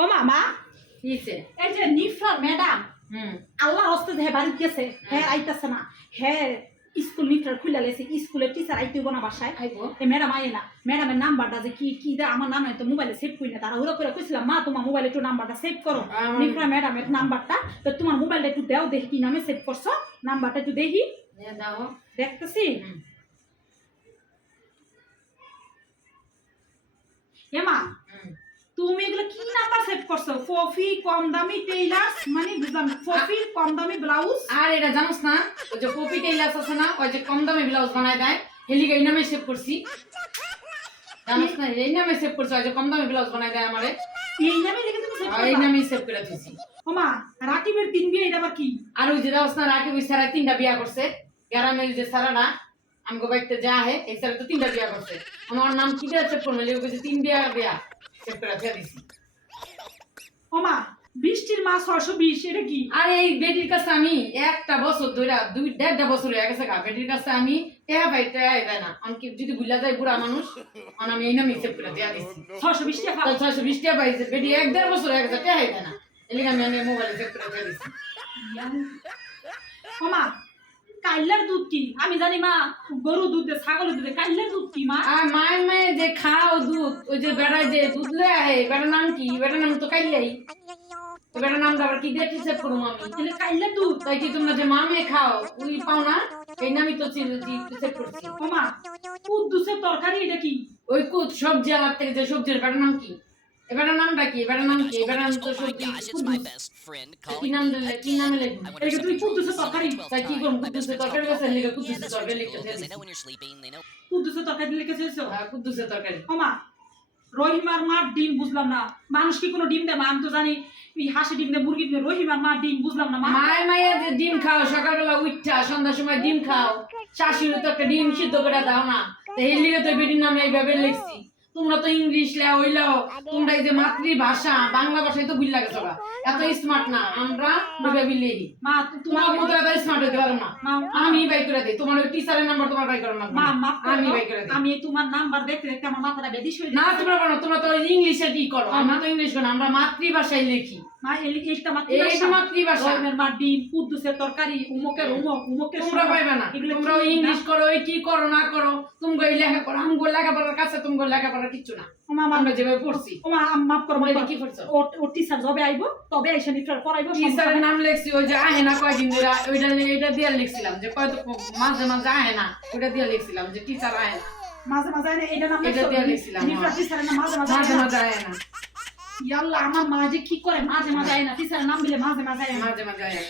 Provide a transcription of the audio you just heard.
ও মামা কিছে এই যে নিফার ম্যাডাম আল্লাহ হস্তে যে বাড়িতে গেছে হ্যাঁ আইতাছে না হ্যাঁ স্কুল নিফার খুলে লেছে স্কুলের টিচার আইতেইব না বাসায় আইবো এই ম্যাডাম আইে না ম্যাডামের নাম্বারটা যে কি কি দে আমার নামে তো মোবাইলে সেভ করি না তারা হুড়ো করে কইছিলাম মা তোমার মোবাইলে একটু নাম্বারটা সেভ করো নিফা ম্যাডামের নাম্বারটা তো তোমার মোবাইলটা একটু দাও দেখি কি নামে সেভ করছো নাম্বারটা একটু দেখি দাও দেখতেছি এমা তুমি এগুলো কি নাম্বার সেভ করছো ফফি কম দামি টেইলার্স মানে বুঝলাম ফফি কম দামি ব্লাউজ আর এটা জানোস না ওই যে পপি টেইলার্স আছে না ওই যে কম দামে ব্লাউজ বানায় দেয় হেলিগা এই নামে সেভ করছি জানোস না এই নামে সেভ করছি ওই যে কম দামে ব্লাউজ বানায় দেয় আমারে এই নামে লিখে তুমি সেভ করছো এই নামে সেভ করে দিছি ওমা রাকিবের তিন বিয়ে এটা আবার কি আর ওই যে জানোস না রাকিব ওই সারা 3টা বিয়া করছে গ্রামের যে সারাটা আমগো বাইতে যা হে এই সারা তো 3টা বিয়া করছে আমার নাম কি দিয়ে সেভ করব লিখে কইছে 3 বিয়া সেভ করে দিছি ওমা বৃষ্টির মাস 620 এটা কি আর এই বেটির কাছে আমি একটা বছর ধরে 2.5 বছর হয়ে গেছে গা বেটির কাছে আমি টেহা পাই টেহা দেয় না আমি যদি ভুলা যায় বুড়া মানুষ আমি এই নামে সেভ করে দিয়া দিছি 620 টাকা 620 টাকা পাইছে বেটি 1.5 বছর হয়ে গেছে টেহা দেয় না এলিগা আমি মোবাইলে সেভ করে দিয়া দিছি ওমা কাইল্লার দুধ কি আমি জানি মা গরু দুধ দে ছাগলের দুধ দে কাইল্লার দুধ কি মা আর মায়ের যে খাও দুধ ওই যে বেড়ায় যে দুধ লয়ে আহে বেটার নাম কি বেটার নাম তো কাইলাই বেটার নামটা আবার কি দিয়ে সেভ করবো আমি তাহলে কাইল্লার দুধ তাই কি তোমরা যে মামে খাও ওই পাও না এই নামই তো সেভ করছি ওমা কুদ্দুসের তরকারি এটা কি ওই কুদ সবজি আমার থেকে যে সবজির বেটার নাম কি এবার নামটা কি এবার নাম কি এবার নাম তো সবজি কি নাম দিলে কি নামে লিখবো এটা তুমি কুদ্দুসের তরকারি তাই কি করব কুদ্দুসের তরকারি আছে লিখে কুদ্দুসের তরকারি লিখতে দিছি কুদ্দুসের তরকারি লিখে দিয়েছো কুদ্দুসের তরকারি ওমা রহিমার মার ডিম বুঝলাম না মানুষ কি কোনো ডিম দেয় মা আমি তো জানি এই হাঁসি ডিম দেয় মুরগি ডিম দেয় রহিমার মার ডিম বুঝলাম না মা মায়ে যে ডিম খাও সকালবেলা উঠা সন্ধ্যার সময় ডিম খাও শাশুড়ি তো একটা ডিম সিদ্ধ করে দাও না এই লিগে তো বেটির নামে এইভাবে লিখছি তোমরা তো ইংলিশ লেও হইলাও তোমরা এই যে মাতৃভাষা বাংলা ভাষায় তো ভুল লাগে সবা এত স্মার্ট না আমরা ওইভাবে লিখি মা তোমার মতো এত স্মার্ট হইতে পারো না আমি বাই করে দিই তোমার ওই টিচারের নাম্বার তোমার বাই করো না মা আমি বাই করে দিই আমি তোমার নাম্বার দেখতে দেখতে আমার মাথাটা বেদিশ হয়ে না তোমরা বলো তোমরা তো ইংলিশে কি করো আমরা তো ইংলিশ করি আমরা মাতৃভাষায় লিখি মা এইটা মাতৃভাষা রহিমের মার ডিম কুদ্দুসের তরকারি উমকের উমকের তোমরা পাইবে না তোমরা ইংলিশ করো ওই কি করো না করো তুমি এই লেখা করো আমগো লেখাপড়ার কাছে তুমি লেখাপড়া কিচ্ছু না আমরা যেভাবে পড়ছি ওমা মাফ করো মা কি করছো ও টিচার যবে আইবো তবে এসে নিফার পড়াইবো টিচারের নাম লিখছি ওই যে আহে না কয়দিন ধরে ওইটা দিয়ে লিখছিলাম যে কত মাঝে মাঝে আহে না ওইটা দিয়ে লিখছিলাম যে টিচার আহে না মাঝে মাঝে আয় না এটা নাম এটা দিয়ে লিখছিলাম নিফার টিচারের নাম মাঝে মাঝে মাঝে আহে না ইয়াল্লাহ আমার মা যে কি করে মাঝে মাঝে আয় না টিচারের নাম দিলে মাঝে মাঝে আয় না মাঝে মাঝে আহে